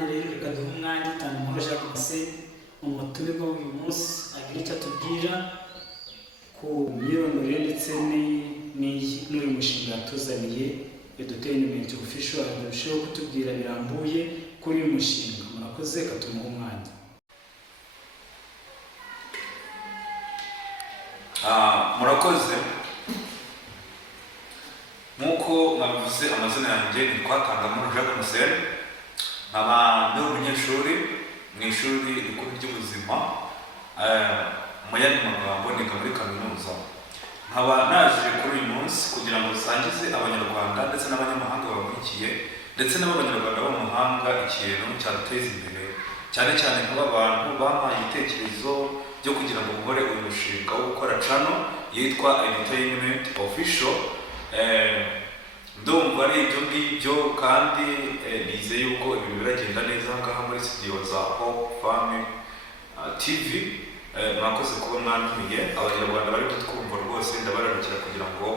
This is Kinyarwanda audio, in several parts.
mwanya rero reka duhe umwanya TANGAJ umutumirwa w'uyu munsi agira icyo atubwira ku myirondoro ndetse n'uyu mushinga yatuzaniye Entertainment Official, arushaho kutubwira birambuye kuri uyu mushinga. Murakoze, katumuha umwanya. Murakoze. Nkuko mwabivuze, amazina yanjye ni TANGAJ, nkaba ndi umunyeshuri mu ishuri rikuru ry'ubuzima, mu yandi magambo niga muri kaminuza. Nkaba naje kuri uyu munsi kugira ngo dusangize abanyarwanda ndetse n'abanyamahanga baburikiye ndetse n'abanyarwanda bo mu mahanga ikintu cyaduteza imbere, cyane cyane kuba abantu bampaye ibitekerezo byo kugira ngo nkore uyu mushinga wo gukora channel yitwa Entertainment Official. Ndumva ari ibyo ngibyo kandi nize yuko ibintu biragenda neza ngaha muri studio za Hope Family TV. Mwakoze kuba mwantumiye. Abanyarwanda bari kutwumva rwose ndabararukira kugira ngo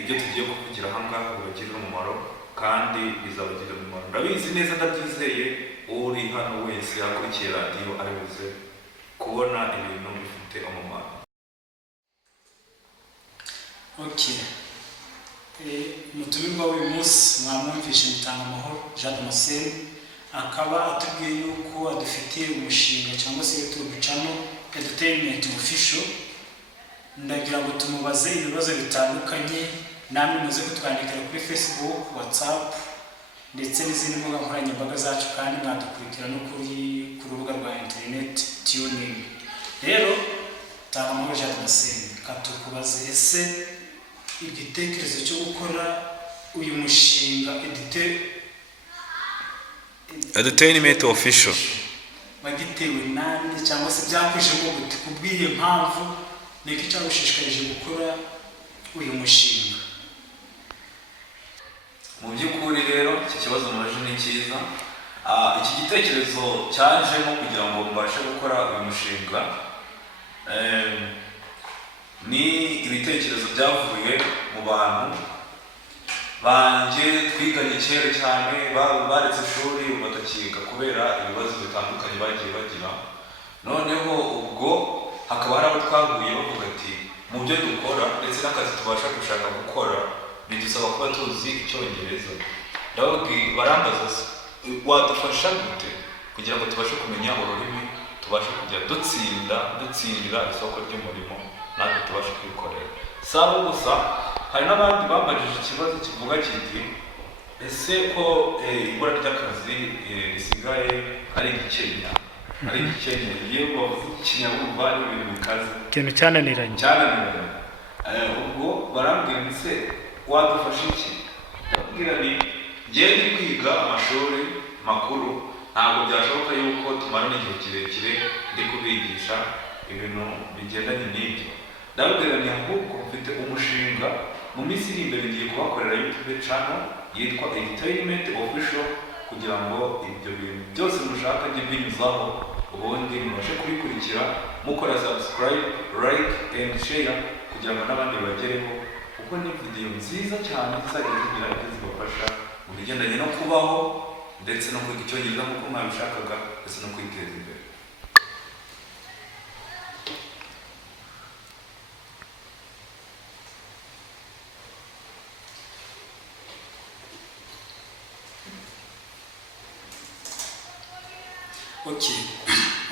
ibyo tugiye kuvugira aha ngaha bibagirire umumaro kandi bizabagirira umumaro. Ndabizi neza, ndabyizeye uri hano wese yakurikiye radiyo aribuze kubona ibintu bifite umumaro. Okay. Umutumirwa w'uyu munsi mwamwumvishe ni TANGAJ, akaba atubwiye yuko adufitiye umushinga cyangwa se YouTube channel Entertainment Official. Ndagira ngo tumubaze ibibazo bitandukanye, namwe muze kutwandikira kuri Facebook, WhatsApp ndetse n'izindi mbuga nkoranyambaga zacu, kandi mwadukurikira no ku rubuga rwa internet tuning. Rero TANGAJ, katukubaze ese igitekerezo cyo gukora uyu mushinga Entertainment Official bagitewe nande cyangwa se byakwije ngo gute, kubwiye impamvu niki cyagushishikarije gukora uyu mushinga? Mu by'ukuri rero iki kibazo mwaje ni cyiza. Iki gitekerezo cyajemo kugira ngo mbashe gukora uyu mushinga ni ibitekerezo byavuye mu bantu banjye twiganye kera cyane, baretse ishuri batakiga kubera ibibazo bitandukanye bagiye bagira. Noneho ubwo hakaba hari abo twahuye bavuga ati mu byo dukora ndetse n'akazi tubasha gushaka gukora bidusaba kuba tuzi Icyongereza. Barambaza wadufasha gute kugira ngo tubashe kumenya ururimi, tubashe kujya dutsindira isoko ry'umurimo, natwe tubashe kwikorera. Saba gusa hari n'abandi bambajije ikibazo kivuga kiti ese ko ibura ry'akazi risigaye ari igikenya, iyo bavuze ikinyabumva ari ibintu bikaze, ikintu cyananiranye. Ubwo barambwira ese wadufasha iki? Ndababwira ni ngiye ndi kwiga amashuri makuru, ntabwo byashoboka yuko tumarana igihe kirekire ndi kubigisha ibintu bigendanye n'ibyo. Ndababwira ni ahubwo mfite umushinga mu minsi iri imbere ngiye kubakorera YouTube channel yitwa Entertainment Official, kugira ngo ibyo bintu byose mushaka njye binyuzaho, ubundi mubashe kubikurikira mukora subscribe, like and share kugira ngo n'abandi bagereho, kuko ni video nziza cyane zizajya zigira ibyo zibafasha mu bigendanye no kubaho ndetse no kwiga Icyongereza nk'uko mwabishakaga ndetse no kwiteza imbere. Okay.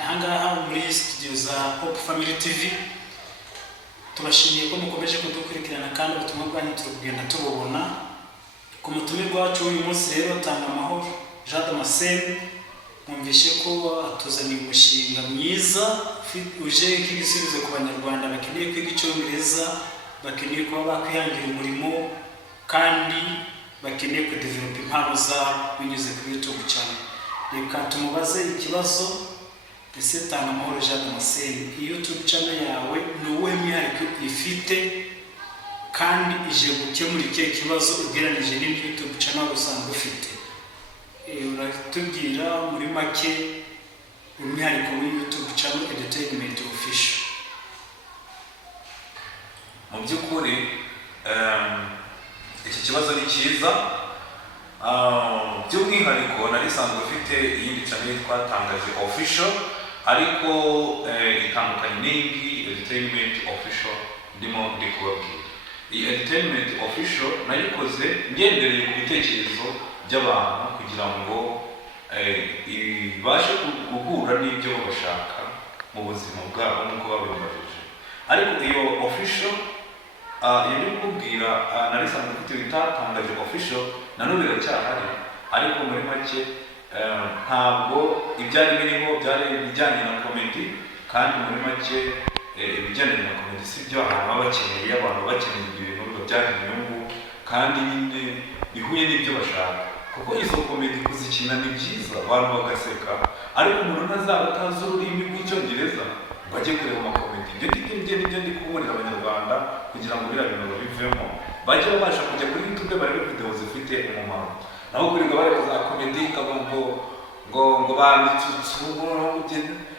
Ahangaha muri studio za Hope Family TV tubashimiye ko mukomeje kudukurikirana kandi ubutumwa bwanyu turi kugenda tububona. Ku mutumirwa wacu uyu munsi rero TANGAJ, mwumvishe ko atuzaniye umushinga mwiza uje nk'igisubizo ku banyarwanda bakeneye kwiga Icyongereza, bakeneye kuba bakwihangira umurimo kandi bakeneye kudevelop impano zabo binyuze kuri YouTube channel. Reka tumubaze ikibazo, ese TANGAJ, YouTube channel yawe ni uwuhe mwihariko ifite kandi ije gukemura ikihe kibazo ugereranije n'indi YouTube channel usanzwe ufite? Uratubwira muri make umwihariko wa YouTube channel Entertainment Official? Mu by'ukuri iki kibazo ni cyiza by'umwihariko nari isanzwe mfite iyindi channel yitwa TANGAJ official, ariko itandukanye n'indi entertainment official ndimo ndi kubabwira. Iyi entertainment official nayikoze ngendereye ku bitekerezo by'abantu kugira ngo ibashe guhura n'ibyo bashaka mu buzima bwabo nk'uko babimbajije. Ariko iyo official iyo ndi kubwira nari isanzwe mfite bita TANGAJ official nanone biracyahari, ariko muri make ntabwo ibyari biriho byari ibijyanye na comedy, kandi muri make ibijyanye na comedy si byo abantu baba bakeneye, abantu bakeneye ibintu bibyara inyungu kandi nyine bihuye n'ibyo bashaka, kuko izo comedy kuzikina ni byiza abantu bagaseka, ariko umuntu ntazaba atazi ururimi rw'icyongereza ngo ajye kureba amakomedi. Ibyo ndi kuburira abanyarwanda kugira ngo biriya bintu babivemo, bajye babasha kujya kuri YouTube barebe video zifite umumaro, naho kuri bareba za comedy ngo banditse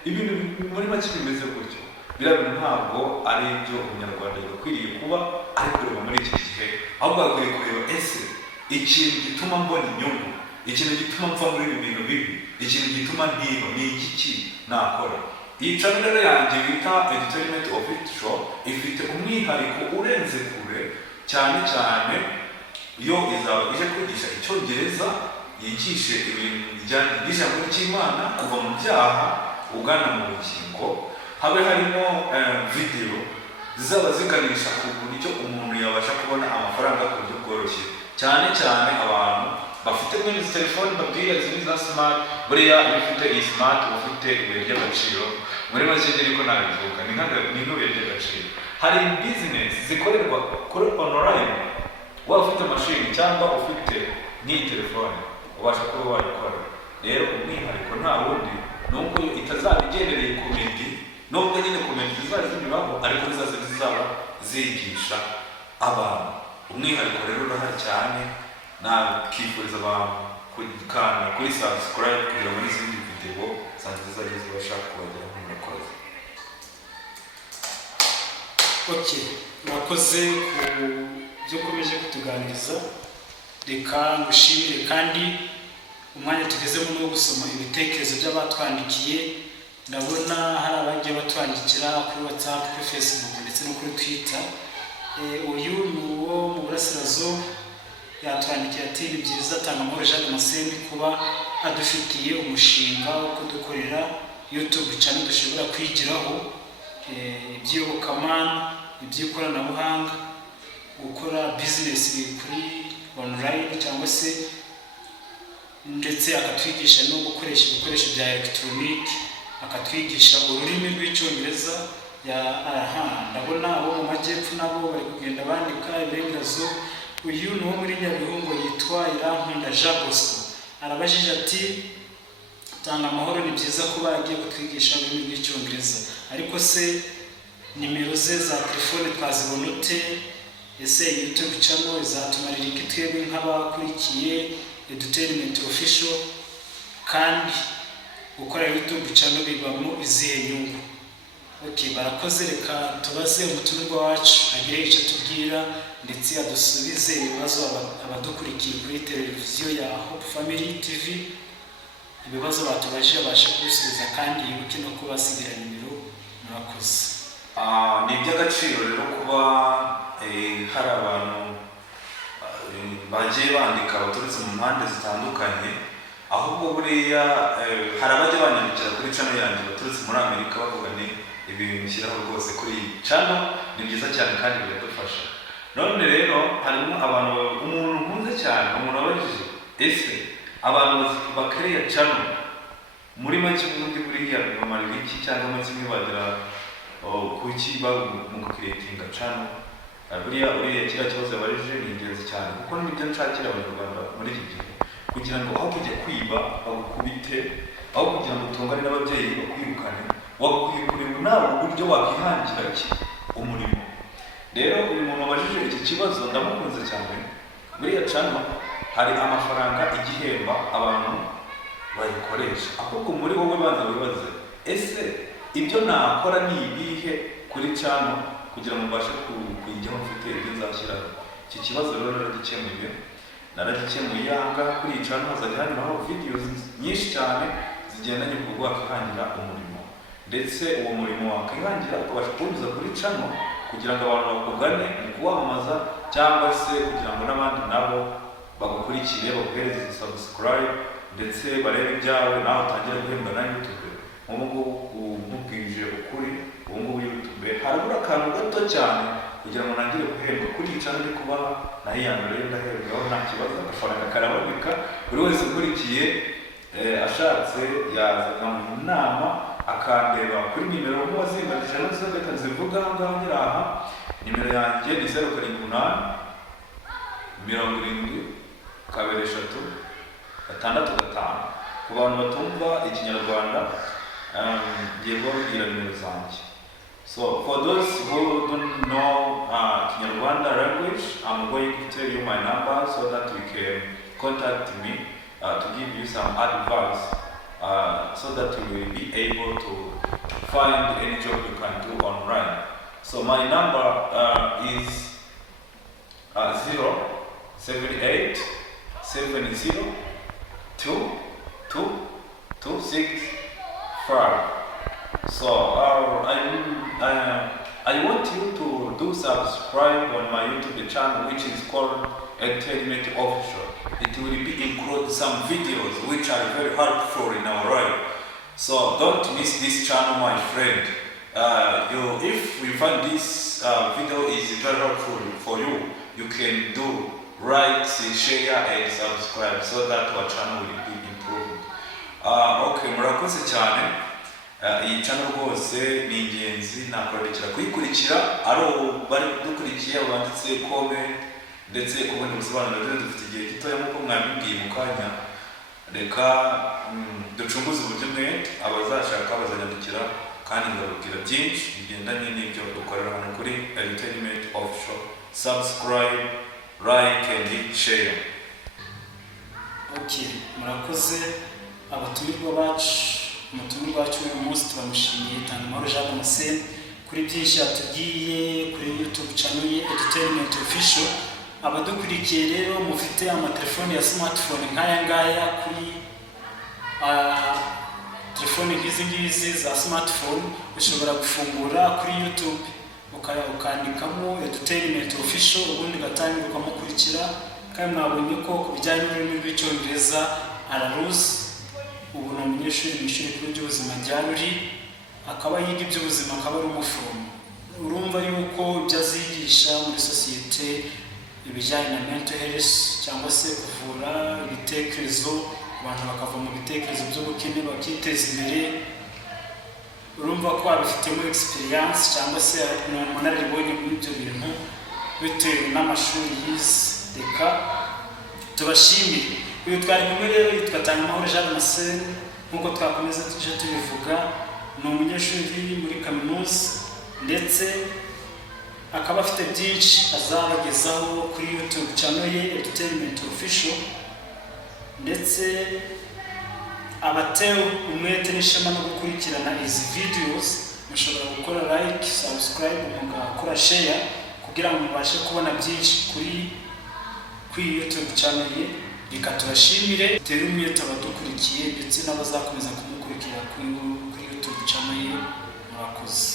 ibintu muri make bimeze gutyo. Biriya bintu ntabwo ari ibyo umunyarwanda yakwiriye kuba ari kureba muri iki gihe, ahubwo akwiye kureba ese ikintu gituma mbona inyungu, ikintu gituma mva muri ibi bintu bibi, ikintu gituma ntiba ni iki nakora. Iyi channel rero yanjye bita entertainment official ifite umwihariko urenze kure, cyane cyane iyo izaba ije kwigisha icyongereza, yigishe ibintu bijyanye n'ijambo ry'Imana kuva mu byaha ugana mu bugingo, habe harimo video zizaba ziganisha ku buryo umuntu yabasha kubona amafaranga ku buryo bworoshye, cyane cyane abantu bafite muri telefone babwira ziri za smart. Buriya iyo ufite iyi smart ufite ibuye ry'agaciro, muri make niko nabivuga ni nk'ibuye ry'agaciro. Hari business zikorerwa kuri online, waba ufite machine cyangwa ufite nk'iyi telefone ubasha kuba wayikora. Rero umwihariko nta wundi nuko itazaba igenereye comedy, nubwo nyine comedy zizaba zinyuraho, ariko zizaba zigisha abantu. Umwihariko rero urahari cyane, nakifuriza abantu kugana kuri subscribe kugira ngo n'izindi video zanjye zizajye zibasha kubageraho. Murakoze. Okay, murakoze ku byo ukomeje kutuganiriza. Reka ngushimire kandi umwanya tugezemo no gusoma ibitekerezo by'abatwandikiye. Ndabona hari abagiye batwandikira kuri WhatsApp, kuri Facebook ndetse no kuri Twitter. Uyu ni uwo mu Burasirazuba yatwandikiye ati ni byiza Tangamahoro Jean Masembi kuba adufitiye umushinga wo kudukorera YouTube channel dushobora kwigiraho iby'iyobokamana, iby'ikoranabuhanga, gukora business kuri online cyangwa se, ndetse akatwigisha no gukoresha ibikoresho bya electronic, akatwigisha ururimi rw'icyongereza. Ndabona abo mu majyepfo nabo bari kugenda bandika iburengerazuba. Uyu ni uwo muri Nyabihungu yitwa Irankunda Jean Bosco, arabajije ati Tangamahoro ni byiza kuba agiye kutwigisha ururimi rw'icyongereza, ariko se nimero ze za telefone twazibona ute? Ese YouTube channel izatumarira iki twebwe nk'abakurikiye entertainment official, kandi gukora YouTube channel bibamo izihe nyungu? Okay, barakoze. Reka tubaze umutumirwa wacu agire icyo tubwira ndetse adusubize ibibazo abadukurikiye kuri televiziyo ya Hope Family TV. Ibibazo batubajije abashe kubisubiza kandi yibuke no kubasigira nimero. Murakoze. Ni iby'agaciro rero kuba hari abantu bagiye bandika baturutse mu mpande zitandukanye, ahubwo buriya hari abajya banyandikira kuri channel yanjye baturutse muri Amerika bavuga ni ibintu bishyiraho rwose kuri iyi channel ni byiza cyane kandi biradufasha. None rero harimo abantu, umuntu nkunze cyane, umuntu abajije ese abantu bakereya channel muri make ubundi buriya bamarira iki, cyangwa make bagira kuki mu creating channel. Buriya kiriya kibazo yabajije ni ingenzi cyane, kuko nibyo nshakira abanyarwanda muri iki gihe, kugira ngo aho kujya kwiba bagukubite, aho kugira ngo utungane n'ababyeyi bakwirukane, wagakwiye kureba nawe uburyo wakwihangira umurimo. Rero uyu muntu wabajije iki kibazo ndamukunze cyane. Buriya channel hari amafaranga igihemba abantu bayikoresha, ahubwo muri wowe banza wibaze ese ibyo nakora ni ibihe kuri channel kugira ngo mbashe kuyijyaho mfite ibyo nzashyiraho. Iki kibazo rero naragikemuye, naragikemuye yanga kuri iyi channel hazajya hanyuraho videos nyinshi cyane zigendanye ku bwo wakwihangira umurimo, ndetse uwo murimo wakwihangira ukabasha kuwunyuza kuri channel kugira ngo abantu bakugane mu kuwamamaza, cyangwa se kugira ngo n'abandi nabo bagukurikire baguhereze subscribe ndetse barebe ibyawe nawe utangire guhembwa na YouTube. Nk'ubu nkubwije ukuri, ubu ngubu YouTube harabura akantu gato cyane kugira ngo ntangire guhembwa kuri iyi channel ndi kubaha, naho iya mbere ndahembwaho nta kibazo, agafaranga karaboneka. Buri wese ukurikiye ashatse yaza mu nama akandeba kuri nimero muwazinganije nazo gatatu zivuga ngaho nyira aha. Nimero yanjye ni 078 70 2 3 ku bantu batumva ikinyarwanda ngiye kubabwira nimero zanjye. So for those who don't know Kinyarwanda language, I'm going to tell you my number so that you can contact me to give you some advice so that you will be able to find any job you can do online. So my number is 078 70 26265. So I want you to do subscribe on my YouTube channel, which is called Entertainment Official. It will be include some videos which are very helpful in our life. So don't miss this channel, my friend. If you find this video is very helpful for you, you can do like, share and subscribe so that our channel will be improved. Okay, murakoze cyane. Iyi channel rwose ni ingenzi, nakorekera kuyikurikira ari bari dukurikiye abanditse comment ndetse ubundi busobanuro rero dufite igihe gitoya nk'uko mwabibwiye mu kanya. Reka ducunguze uburyo mwete abazashaka bazanyandikira kandi ngababwira byinshi bigendanye n'ibyo dukorera hano kuri Entertainment Official. Subscribe, like and share. Okay, murakoze abatumirwa bacu. Umutumirwa wacu uyu munsi turamushimiye TANGAJ kuri byinshi yatubwiye kuri YouTube channel ye Entertainment Official. Abadukurikiye rero mufite amatelefone ya smartphone nk'aya ngaya, kuri telefone nk'izi za smartphone ushobora gufungura kuri YouTube ukandikamo Entertainment Official, ubundi gatangira ukamukurikira. Kandi mwabonye ko ku bijyanye n'ururimi rw'icyongereza araruzi. Ubu ni umunyeshuri mu ishuri rikuru ry'ubuzima rya Ruri, akaba yiga iby'ubuzima, akaba ari umuforomo. Urumva yuko ibyo azigisha muri sosiyete ibijyanye na mental health cyangwa se kuvura ibitekerezo, abantu bakava mu bitekerezo by'ubukene bakiteza imbere. Urumva ko abifitemo experience cyangwa se ni umunararibonye muri ibyo bintu bitewe n'amashuri yize. Reka tubashimire. Uyu twari kumwe rero yitwa TANGAJ, nk'uko twakomeza tuje tubivuga, ni umunyeshuri muri kaminuza ndetse akaba afite byinshi azabagezaho kuri YouTube channel ye Entertainment Official. Ndetse abatewe umwete n'ishema no gukurikirana izi videos, mushobora gukora like, subscribe, mugakora share kugira ngo mubashe kubona byinshi kuri YouTube channel ye. Reka turashimire, tere umwete abadukurikiye ndetse n'abazakomeza kumukurikira kuri YouTube channel ye. Murakoze.